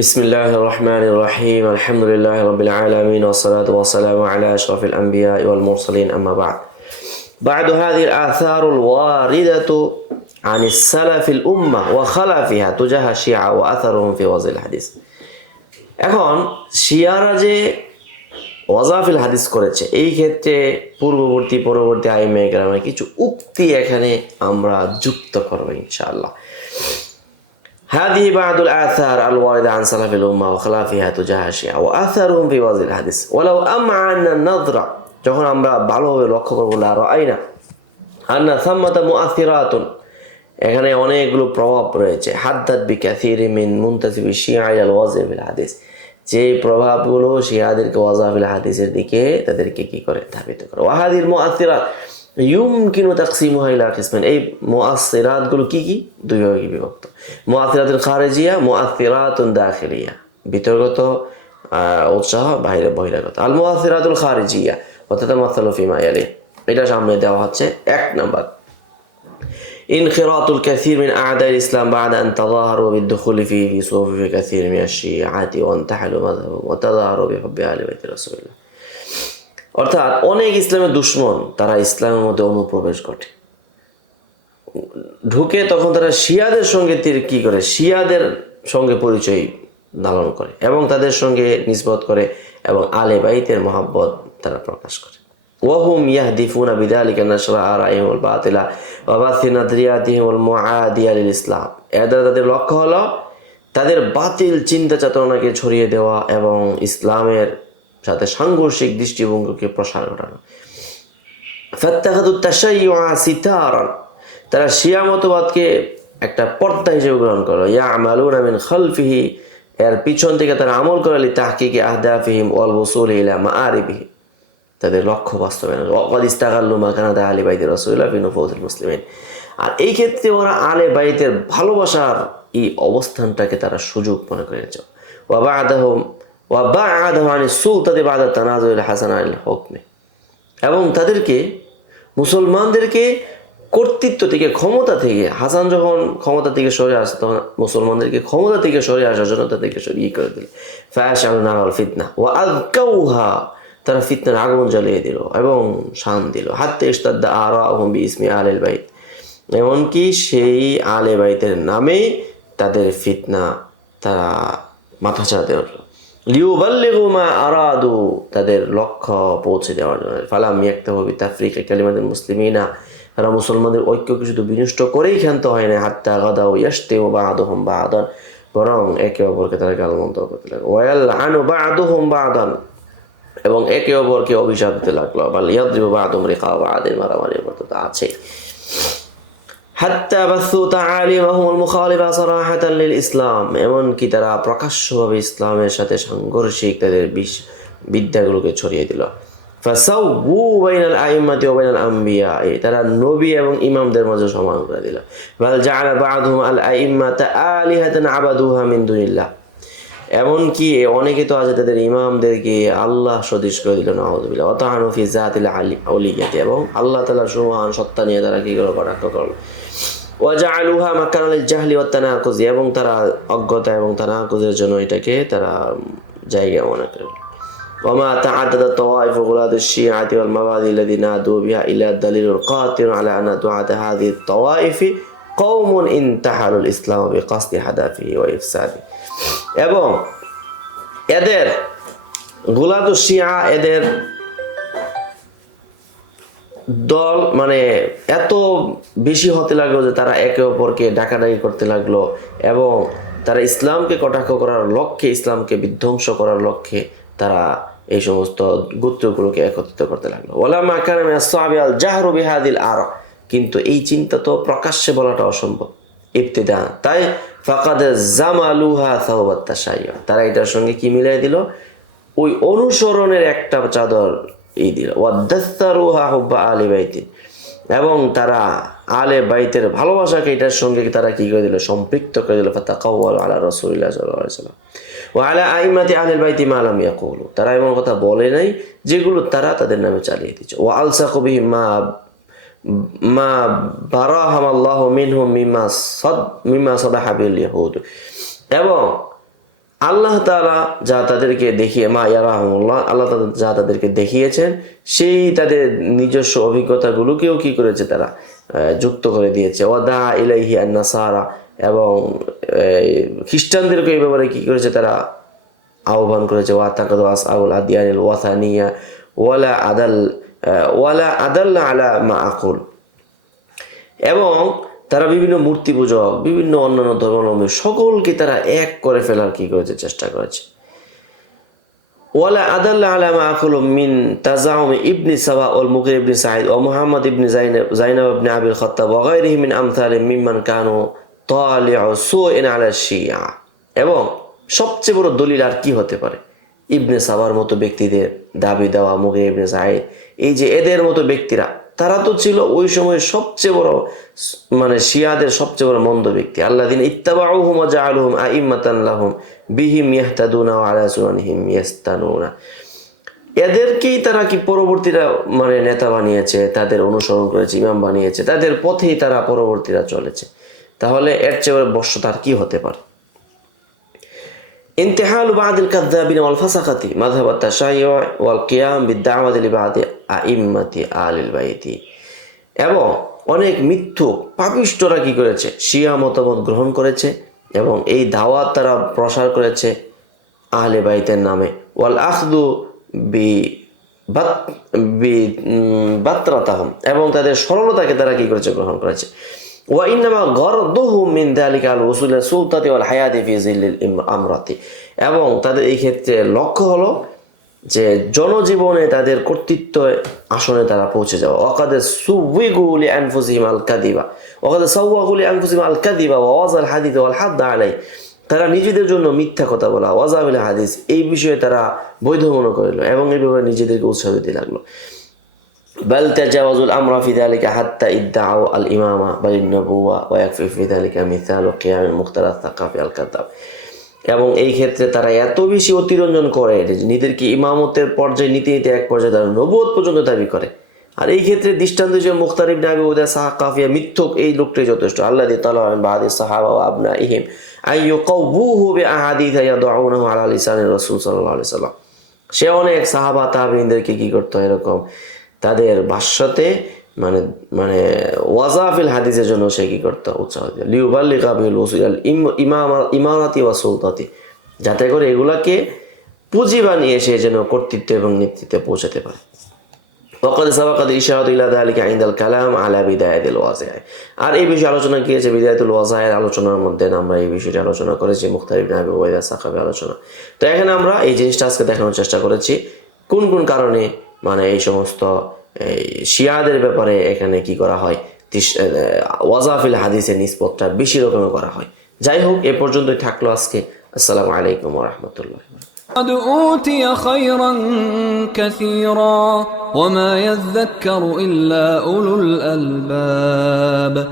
بسم الله الرحمن الرحيم الحمد لله رب العالمين والصلاة والسلام على أشرف الأنبياء والمرسلين أما بعد هذه الآثار الواردة عن السلف الأمة وخلفها تجاه الشيعة وأثرهم في وضع الحديث এখন শিয়ারা যে ওয়াজাফিল হাদিস করেছে এই ক্ষেত্রে পরবর্তী আইমে কেরামের কিছু উক্তি এখানে আমরা যুক্ত করব ইনশাআল্লাহ। هذه بعض الآثار الواردة عن سلف الأمة وخلافها تجاه الشيعة وأثرهم في وضع الحديث ولو أمعنا النظرة যখন আমরা ভালোভাবে লক্ষ্য করব না রাইনা আন্না সাম্মাতা মুআথিরাতুন এখানে অনেকগুলো প্রভাব রয়েছে হাদ্দাত বিকাসির মিন মুনতাসিবি শিয়া ইলাল ওয়াজি ফিল হাদিস যে প্রভাবগুলো শিয়াদেরকে ওয়াজাফিল হাদিসের দিকে তাদেরকে কি করে ধাবিত করে ওয়াহাদিল মুআথিরাত ইউমকিনু তাকসিমুহা ইলা কিসমাইন এই মুআসসিরাত গুলো কি দুই ভাগে বিভক্ত মুআসসিরাতুল খারিজিয়া মুআসসিরাতুন দাখিলিয়া ভিতরগত উৎসাহ বহিরাগত আল মুআসসিরাতুল খারিজিয়া ওয়াতাতামাসালু ফিমা ইয়ালি এটা সামনে দেওয়া হচ্ছে এক নাম্বার ইনখিরাতুল কাসীর মিন আ'দা'il ইসলাম বা'দা আন তাযাহারু বিদ-দুখুলি ফি সুফুফি কাসীর মিন আশ-শি'আতি ওয়া ইনতাহালু মাযহাবাহুম ওয়া তাযাহারু বিহুব্বি আহলি বাইতি রাসূলিল্লাহ অর্থাৎ অনেক ইসলামের দুশমন তারা ইসলামের মধ্যে অনুপ্রবেশ ঘটে ঢুকে তখন তারা শিয়াদের সঙ্গে কি করে শিয়াদের সঙ্গে পরিচয় লালন করে এবং তাদের সঙ্গে নিসবত করে এবং আলে বাইতের মহব্বত তারা প্রকাশ করে ওয়াহুম ইয়াহদিফুনা বিযালিকা নাশরা আরাইহিমুল বাতিলা ওয়া বাসি নাদরিয়াতিহিমুল মুআদিয়া লিল ইসলাম এর দ্বারা তাদের লক্ষ্য হলো তাদের বাতিল চিন্তা চেতনাকে ছড়িয়ে দেওয়া এবং ইসলামের সাথে সাংঘর্ষিক দৃষ্টিভঙ্গিকে প্রসার ঘটানো ফাত্তাখাদুত তাশাইয়ুআ সিতারান তারা শিয়া মতবাদকে একটা পর্দা হিসেবে গ্রহণ করলো ইয়ামালুনা মিন খালফিহি এর পিছন থেকে তারা আমল করে লিতাহকিকি আহদাফিহিম ওয়াল ওয়ুসুলি ইলা মাআরিবিহি তাদের লক্ষ্য বাস্তবায়ন ওয়াকাদ ইস্তাগাল্লু মাকানাত আহলি বাইতি রাসূলিল্লাহ ফি নুফুসিল মুসলিমিন আর এই ক্ষেত্রে ওরা আলে বাইতের ভালোবাসার এই অবস্থানটাকে তারা সুযোগ মনে করে নিয়েছে ওয়া বা'আদাহু আনিস সুলতাতি বা'দা তানাজুল হাসান আল হুকমে এবং তাদেরকে মুসলমানদেরকে কর্তৃত্ব থেকে ক্ষমতা থেকে হাসান যখন ক্ষমতা থেকে সরে আসে তখন মুসলমানদেরকে ক্ষমতা থেকে সরে আসার জন্য তাদেরকে সরিয়ে করে দিল ফাশআলু নারাল ফিতনা ওয়া আযকাউহা তারা ফিতনার আগুন জ্বালিয়ে দিল এবং শান দিল হাত্তা ইশতাদ্দা আরাহুম বিইসমি আহলিল বাইত এমনকি সেই আলে বাইতের নামে তাদের ফিতনা তারা মাথাচাড়া দেওয়ার লিউবাল্লিগু মা আরাদু তাদের লক্ষ্য পৌঁছে দেওয়ার জন্য ফালাম ইয়াক্তাফু বিতাফরিকি কালিমাতিল মুসলিমিনা তারা মুসলমানদের ঐক্যকে শুধু বিনষ্ট করেই ক্ষান্ত হয় না হাত্তা গাদাউ ইয়াশতিমু বা'দুহুম বা'দান বরং একে অপরকে তারা গালমন্দ করতে লাগলো ওয়ায়ালআনু বা'দুহুম বা'দান এবং একে অপরকে অভিশাপ দিতে লাগলো বা ইয়াদরিবু বা'দুহুম রিকাবা বা'দিন মারামারি করতে আছে হাত্তা বাসু তাআলিমাহুমুল মুখালিফা সারাহাতান লিল ইসলাম এমনকি তারা প্রকাশ্যভাবে ইসলামের সাথে সাংঘর্ষিক তাদের বিদ্যাগুলোকে ছড়িয়ে দিল ফাসাউবু বাইনাল আইম্মাতি ওয়া বাইনাল আম্বিয়া তারা নবী এবং ইমামদের মাঝে সমান করে দিল বাল জাআলা বা'দুহুম আল আইম্মাতা আলিহাতান আবাদুহা মিন দুনিল্লাহ এমনকি অনেকে তো আছে তাদের ইমামদেরকে আল্লাহ সদৃশ করে দিল নাউযুবিল্লাহ ওয়া তাআনু ফি যাতিল আউলিয়াতি এবং আল্লাহ তাআলার সুবহান সত্তা নিয়ে তারা কি করে কটাক্ষ করল ওয়া জাআলুহা মাকানাল জাহলি ওয়াত তানাকুজ এবং তারা অজ্ঞতা এবং তানাকুজের জন্য এটাকে তারা জায়গা মনে করে ওয়া মা তাআদ্দাদা তাওয়াইফ গুলাদ আশ-শিআতি ওয়াল মাবাদি আল্লাযিনা আদু বিহা ইলা দালিলুল কাতির আলা আন্না দুআত হাযিহি তাওয়াইফ কওমুন ইনতাহালুল ইসলাম বিকাসদি হাদাফিহি ওয়া ইফসাদি এবং এদের গুলাদু শিয়া এদের দল মানে এত বেশি হতে লাগলো যে তারা একে অপরকে ডাকাডাকি করতে লাগলো এবং তারা ইসলামকে কটাক্ষ করার লক্ষ্যে ইসলামকে বিধ্বংস করার লক্ষ্যে তারা এই সমস্ত গোত্রগুলোকে একত্রিত করতে লাগলো ওয়ালা মা কানা মিনাস সাহাবি আল জাহরু বিহাদিল আরা কিন্তু এই চিন্তা তো প্রকাশ্যে বলাটা অসম্ভব ইবতিদা তাই ফাকাদ জামালুহা সাওবাত তাশাইয়্যু তারা এটার সঙ্গে কি মিলাই দিল ওই অনুসরণের একটা চাদর এই দিল ওয়াদাসসারুহা হুব্বা আলি বাইতি এবং তারা আলে বাইতের ভালোবাসাকে এটার সঙ্গে তারা কি করে দিল সম্পৃক্ত করে দিল ফাতাকাওয়াল আলা রাসূলিল্লাহ সাল্লাল্লাহু আলাইহি ওয়াসাল্লাম ওয়া আলা আইম্মাতি আহলিল বাইতি মা লাম ইয়াকুলু তারা এমন কথা বলে নাই যেগুলো তারা তাদের নামে চালিয়ে দিচ্ছে ওয়া আলসাকু বিহি মা বারাহামাল্লাহু মিনহুম মিম্মা সাদাহা বিল ইয়াহুদ এবং আল্লাহ তাআলা যা তাদেরকে দেখিয়ে মা ইয়ারাহুমুল্লাহ, আল্লাহ তাআলা যা তাদেরকে দেখিয়েছেন সেই তাদের নিজস্ব অভিজ্ঞতাগুলোকেও কি করেছে তারা যুক্ত করে দিয়েছে। ওয়াদা ইলাইহি আন-নাসারা, এবং খ্রিস্টানদেরকে এই ব্যাপারে কি করেছে তারা আহ্বান করেছে। ওয়াতাকাদু আসহাবুল আদিয়ানিল ওয়াথানিয়া ওয়ালা আদাল্লা আলা মা আকুল, এবং তারা বিভিন্ন মূর্তি পূজক, বিভিন্ন অন্যান্য ধর্মাবলম্বী সকলকে তারা এক করে ফেলার কি করেছে চেষ্টা করেছে। ওয়ালা আদাল্লা আলা মা আকুল মিন তাজাউম ইবনে সাবা ওয়াল মুগির ইবনে সাঈদ ওয়া মুহাম্মদ ইবনে জাইনাব ইবনে আবিল খাত্তাব ওয়া গায়রিহি মিন আমসালিহিম মিম্মান কানু তালিউ সুইন আলা শিয়া। এবং সবচেয়ে বড় দলিল আর কি হতে পারে? ইবনে সাবার মতো ব্যক্তিদের দাবি দেওয়া, মুগির ইবনে সাঈদ, এই যে এদের মতো ব্যক্তিরা, তারা তো ছিল ওই সময় সবচেয়ে বড় মানে শিয়াদের সবচেয়ে বড় মন্দ ব্যক্তি। আল্লাযিনা ইত্তাবাউহুম ওয়া জাআলুহুম আইম্মাতান লাহুম বিহিম ইয়াহতাদুনা ওয়া আলা সুনানিহিম ইয়াস্তানুনা। এদেরকেই তারা কি পরবর্তীরা মানে নেতা বানিয়েছে, তাদের অনুসরণ করেছে, ইমাম বানিয়েছে, তাদের পথেই তারা পরবর্তীরা চলেছে। তাহলে এর চেয়ে বর্ষতা আর কি হতে পারে? ইন্তিহালু বাদিল কাযযাবিন ওয়াল ফাসাকাতি মাযহাব আত-তাশাইয়্যু ওয়াল কিয়াম বিদ-দাওয়াতি লিবাদি আইম্মাতি আহলিল বাইতি। এবং অনেক মিথ্যুক পাপিষ্ঠরা কি করেছে? শিয়া মতামত গ্রহণ করেছে এবং এই দাওয়াত তারা প্রসার করেছে আহলে বাইতের নামে। ওয়াল আখদু বাত্রাতাহুম, এবং তাদের সরলতাকে তারা কি করেছে? গ্রহণ করেছে। ওয়া ইন্নামা গরদুহুম মিন যালিকা আল উসুল সুলতাতি ওয়াল হায়াতি ফি জিল্লিল আমরাতি, এবং তাদের এই ক্ষেত্রে লক্ষ্য হলো যে জনজীবনে তাদের কর্তৃত্ব আসনে তারা পৌঁছে যাওয়া। ওয়াকাদ সুবিগু লিআনফুসিহিম আল কাযিবা ওয়াকাদ সাওয়াগু লিআনফুসিহিম আল কাযিবা ওয়া ওয়াজাল হাদিস ওয়াল হাদ আলাই, তারা নিজেদের জন্য মিথ্যা কথা বলা, ওয়াজাবিল হাদিস, এই বিষয়ে তারা বৈধ মনে করিল এবং এই ব্যাপারে নিজেদেরকে উৎসাহ দিতে লাগলো। বাল তাজাওয়াজুল আমরা ফি যালিকা হাত্তা ইদ্দাউ আল ইমামা বাল নবুওয়া ওয়া ইয়াকফি ফি যালিকা মিসালু কিয়ামিল মুখতারাত সাকাফি আল কাতাব। এবং এই ক্ষেত্রে তারা এত বেশি অতিরঞ্জন করে যে নিজেদেরকে ইমামতের পর্যায়ে নিতে নিতে এক পর্যায়ে তারা নবুয়ত পর্যন্ত দাবি করে। আর এই ক্ষেত্রে দৃষ্টান্ত হিসেবে মুখতার ইবনে আবি উদা সাকাফিয়া মিথ্যক এই লোকটাই যথেষ্ট। আল্লাযী তাআলা মিন বাদি সাহাবা ওয়া আবনাইহিম আইয়ুকাউবুহু বিআহাদিস ইয়াদউনাহু আলা লিসানি রাসূল সাল্লাল্লাহু আলাইহি সাল্লাম। সে অনেক সাহাবা তাবেঈনদেরকে কি করতে হয় এরকম তাদের ভাষ্যতে মানে মানে ওয়াজাফিল হাদিসের জন্য সে কি করতে উৎসাহ দিল। লিউবাল্লিগা বিল উসুল ইমারাতি ওয়া সুলতাতি, যাতে করে এগুলাকে পুঁজি বানিয়ে সে যেন কর্তৃত্ব এবং নেতৃত্বে পৌঁছাতে পারে। ওয়াকাদ সাবাকাত ইশারাতু ইলা যালিকা ইনদাল কালাম আলা বিদায়াতিল ওয়াজিআ। আর এই বিষয়ে আলোচনা গিয়েছে বিদায়াতুল ওয়াজিআর আলোচনার মধ্যে, আমরা এই বিষয়টি আলোচনা করেছি মুখতার ইবনে আবি উবাইদা সাকাফি আলোচনা। তো এখানে আমরা এই জিনিসটা আজকে দেখানোর চেষ্টা করেছি কোন কোন কারণে মানে এই সমস্ত শিয়াদের ব্যাপারে এখানে কি করা হয়, ওয়াজাফিল হাদিসের নিসবতটা বেশি রকমের করা হয়। যাই হোক, এ পর্যন্তই থাকলো আজকে। আসসালামু আলাইকুম ওয়া রাহমাতুল্লাহ। قد أوتي خيرا كثيرا وما يذكر إلا أولو الألباب